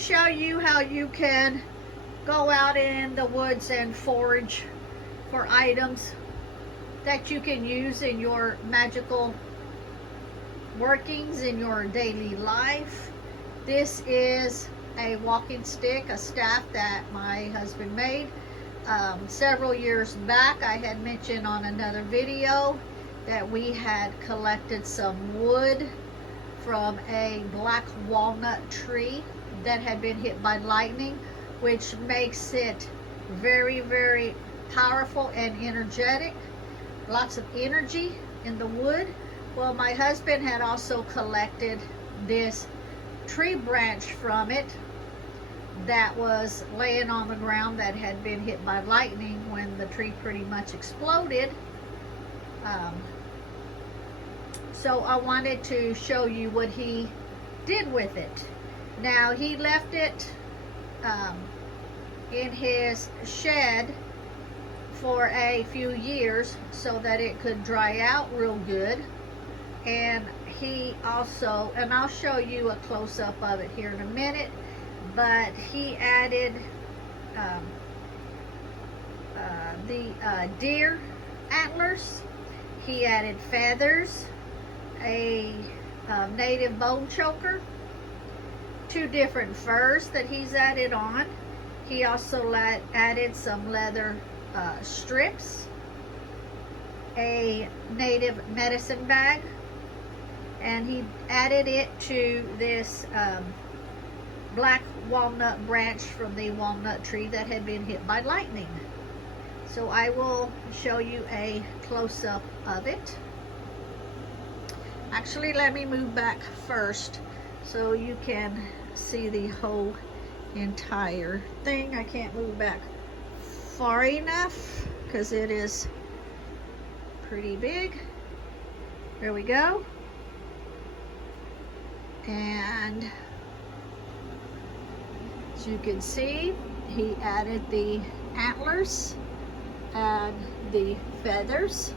show you how you can go out in the woods and forage for items that you can use in your magical workings in your daily life. This is a walking stick, a staff that my husband made several years back. I had mentioned on another video that we had collected some wood from a black walnut tree that had been hit by lightning, which makes it very, very powerful and energetic. Lots of energy in the wood. Well, my husband had also collected this tree branch from it that was laying on the ground that had been hit by lightning when the tree pretty much exploded. So I wanted to show you what he did with it. Now, he left it in his shed for a few years so that it could dry out real good. And he also, and I'll show you a close-up of it here in a minute, but he added the deer antlers. He added feathers, a native bone choker, 2 different furs that he's added on. He also added some leather strips, a native medicine bag, and he added it to this black walnut branch from the walnut tree that had been hit by lightning. So I will show you a close-up of it. Actually, let me move back first so you can see the whole entire thing. I can't move back far enough because it is pretty big. There we go. And as you can see, he added the antlers and the feathers.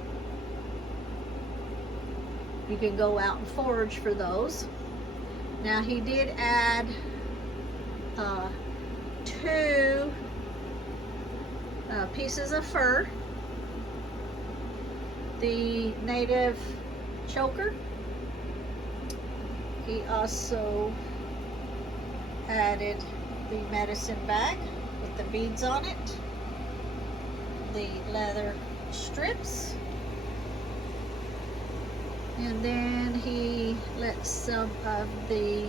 You can go out and forage for those. Now, he did add 2 pieces of fur, the native choker. He also added the medicine bag with the beads on it, the leather strips, and then he let some of the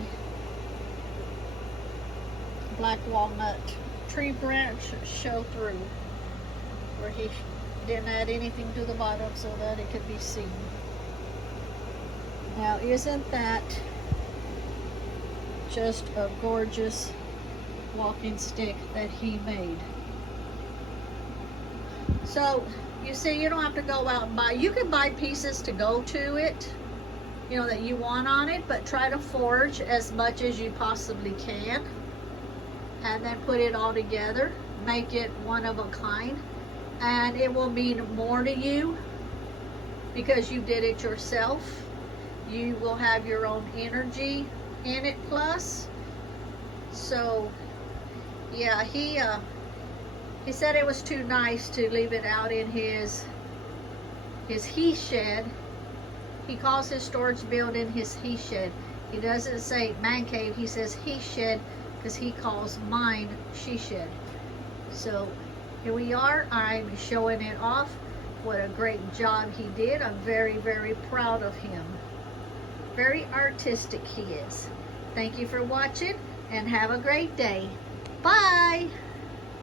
black walnut tree branch show through, where he didn't add anything to the bottom so that it could be seen. Now, isn't that just a gorgeous walking stick that he made? So you see, you don't have to go out and buy. You can buy pieces to go to it, you know, that you want on it, but try to forge as much as you possibly can and then put it all together. Make it one of a kind, and it will mean more to you because you did it yourself. You will have your own energy in it plus. So yeah, he said it was too nice to leave it out in his he shed. He calls his storage building his he shed. He doesn't say man cave, he says he shed because he calls mine she shed. So here we are. I'm showing it off. What a great job he did. I'm very, very proud of him. Very artistic he is. Thank you for watching and have a great day. Bye.